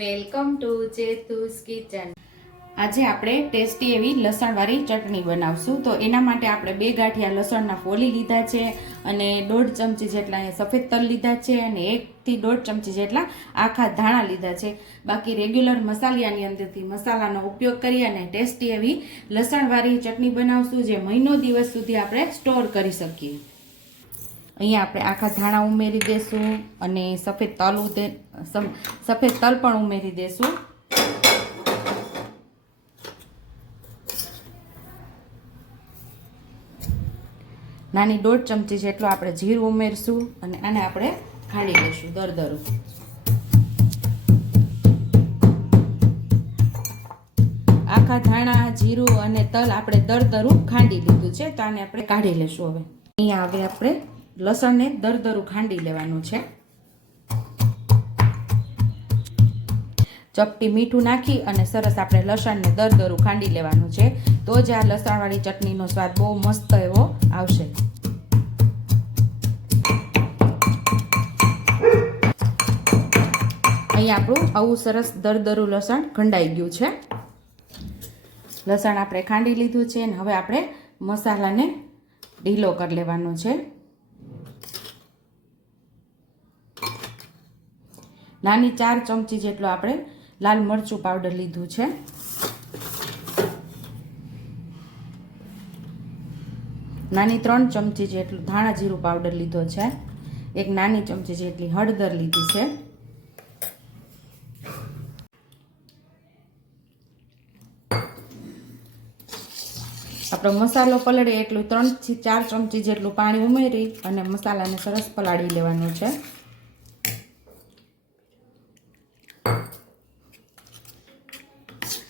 Welcome to ચેતુસ kitchen. આજે આપણે tasty એવી લસણવાળી ચટણી બનાવશું। તો એના માટે આપણે 2 ગાંઠિયા લસણના ફોલી લીધા છે અને 1.5 ચમચી જેટલા સફેદ તલ લીધા છે અને 1 થી 1.5 ચમચી જેટલા આખા ધાણા લીધા છે। બાકી રેગ્યુલર મસાલાની અંદરથી મસાલાનો ઉપયોગ કરી અને ટેસ્ટી એવી લસણવાળી ચટણી બનાવશું, જે મહિનો દિવસ સુધી આપણે સ્ટોર કરી શકીએ। અહીંયા આપણે આખા ધાણા ઉમેરી દેશું અને સફેદ તલ પણ ઉમેરી દેશું। નાની 1.5 ચમચી જેટલું આપણે જીરું ઉમેરશું અને આને આપણે ખાંડી લઈશું દરદરું। આખા ધાણા, જીરું અને તલ આપણે દરદરું ખાંડી લીધું છે, તો આને આપણે કાઢી લઈશું। હવે અહીંયા હવે આપણે લસણને દરદરું ખાંડી લેવાનું છે। ચપટી મીઠું નાખી અને સરસ આપણે લસણને દરદરું ખાંડી લેવાનું છે, તો જ આ લસણવાળી ચટણીનો સ્વાદ બહુ મસ્ત એવો આવશે। અહીં આપણું આવું સરસ દરદરું લસણ ખંડાઈ ગયું છે। લસણ આપણે ખાંડી લીધું છે અને હવે આપણે મસાલાને ઢીલો કરી લેવાનો છે। નાની 4 ચમચી જેટલો આપણે લાલ મરચું પાવડર લીધું છે। નાની 3 ચમચી જેટલું ધાણા જીરું પાવડર લીધો છે। 1 નાની ચમચી જેટલી હળદર લીધી છે। આપણો મસાલો પલળે એટલું 3 થી 4 ચમચી જેટલું પાણી ઉમેરી અને મસાલાને સરસ પલાળી લેવાનું છે।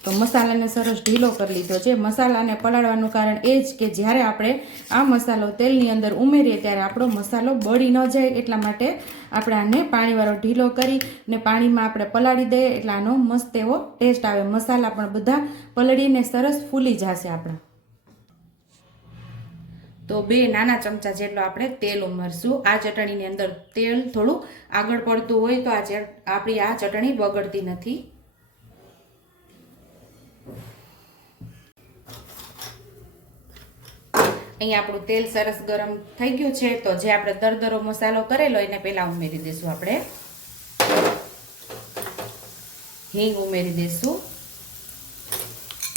તો મસાલાને સરસ ઢીલો કરી લીધો છે। મસાલાને પલાળવાનું કારણ એ જ કે જ્યારે આપણે આ મસાલો તેલની અંદર ઉમેરીએ ત્યારે આપણો મસાલો બળી ન જાય, એટલા માટે આપણે આને પાણીવાળો ઢીલો કરી ને પાણીમાં આપણે પલાળી દઈએ એટલે આનો મસ્ત એવો ટેસ્ટ આવે। મસાલા પણ બધા પલળીને સરસ ફૂલી જશે આપણા। તો 2 નાના ચમચા જેટલો આપણે તેલ ઉમેરશું। આ ચટણીની અંદર તેલ થોડું આગળ પડતું હોય તો આપણી આ ચટણી બગડતી નથી। અહીંયા આપણું તેલ સરસ ગરમ થઈ ગયું છે, તો જે આપણે દરદરો મસાલો કરેલો એને પહેલા ઉમેરી દઈશું। આપણે હિંગ ઉમેરી દઈશું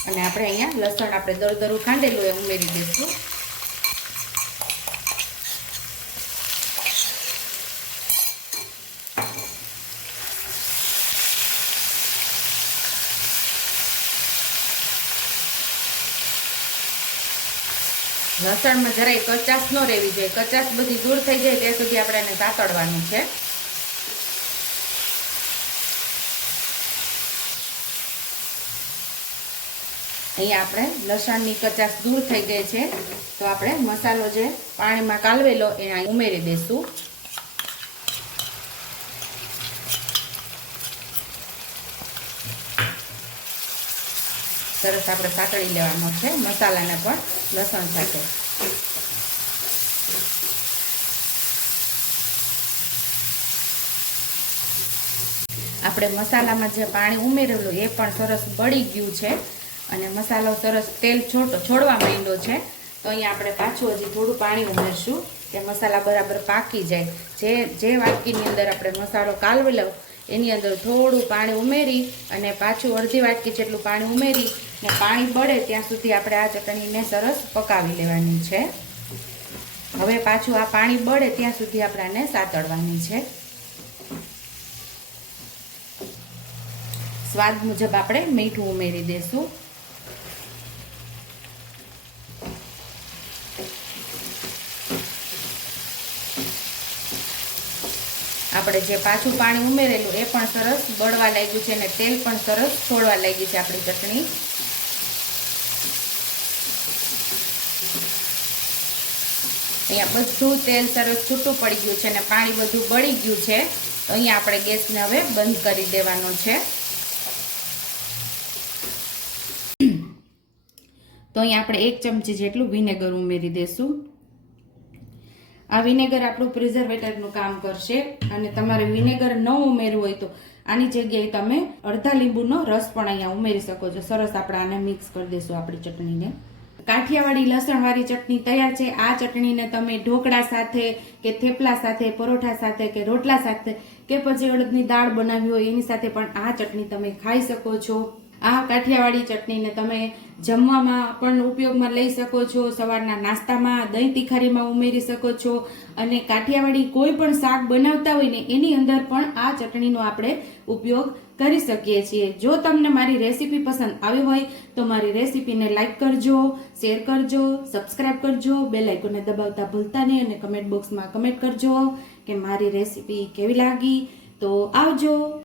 અને આપણે અહીંયા લસણ આપણે દરદરું ખાંડેલું એ ઉમેરી દઈશું। લસણમાં જરાય કચાશ ન રહેવી જોઈએ, કચાશ બધી દૂર થઈ જાય ત્યાં સુધી આપણે એને સાતળવાનું છે। અહીંયા આપણે લસણની કચાશ દૂર થઈ ગઈ છે, તો આપણે મસાલો જે પાણીમાં કાલવેલો એ ઉમેરી દઈશું। સરસ આપણે સાતળી લેવાનો છે મસાલાને પણ લસણ સાથે। આપણે મસાલામાં જે પાણી ઉમેરેલું એ પણ સરસ બળી ગયું છે અને મસાલો સરસ તેલ છોડવા માંડ્યો છે। તો અહીંયા આપણે પાછું હજી થોડું પાણી ઉમેરશું કે મસાલા બરાબર પાકી જાય। જે વાટકીની અંદર આપણે મસાલો કાલવેલો એની અંદર થોડું પાણી ઉમેરી અને પાછું અડધી વાટકી જેટલું પાણી ઉમેરી ને પાણી બળે ત્યાં સુધી આપણે આ ચટણીને સરસ પકાવી લેવાની છે। હવે પાછું આ પાણી બળે ત્યાં સુધી આપણે આને સાતળવાની છે। સ્વાદ મુજબ આપણે મીઠું ઉમેરી દઈશું। આપણે જે પાછું પાણી ઉમેરેલું એ પણ સરસ બળવા લાગ્યું છે અને તેલ પણ સરસ છોડવા લાગી છે આપણી ચટણી। અહીંયા બધું તેલ સરસ છૂટું પડી ગયું છે અને પાણી બધું બળી ગયું છે, તો અહીંયા આપણે ગેસને હવે બંધ કરી દેવાનો છે। તો અહીંયા આપણે 1 ચમચી જેટલું વિનેગર ઉમેરી દઈશું। આ વિનેગર આપણું પ્રિઝર્વેટિવનું કામ કરશે અને તમારે વિનેગર ન ઉમેરવું હોય તો આની જગ્યાએ તમે અડધા લીંબુનો રસ પણ અહીંયા ઉમેરી શકો છો. સરસ આપણે આને મિક્સ કરી દઈશું આપણી ચટણીને. કાઠિયાવાડી લસણવાળી ચટણી તૈયાર છે. આ ચટણીને તમે ઢોકળા સાથે કે થેપલા સાથે, પરોઠા સાથે કે રોટલા સાથે કે પછી અડદની દાળ બનાવી હોય એની સાથે પણ આ ચટણી તમે ખાઈ શકો છો. આ કાઠિયાવાડી ચટણીને તમે જમવામાં પણ ઉપયોગમાં લઈ શકો છો. સવારના નાસ્તામાં દહીં તિખારીમાં ઉમેરી શકો છો. અને કાઠિયાવાડી કોઈ પણ શાક બનાવતા હોય ને એની અંદર પણ આ ચટણીનો આપણે ઉપયોગ કરી શકીએ છીએ. જો તમને મારી રેસીપી પસંદ આવી હોય તો મારી રેસીપીને લાઈક કરજો, શેર કરજો, સબસ્ક્રાઇબ કરજો, બેલ આઇકોનને દબાવતા ભૂલતા નહીં અને કમેન્ટ બોક્સમાં કમેન્ટ કરજો કે મારી રેસીપી કેવી લાગી. તો આવજો.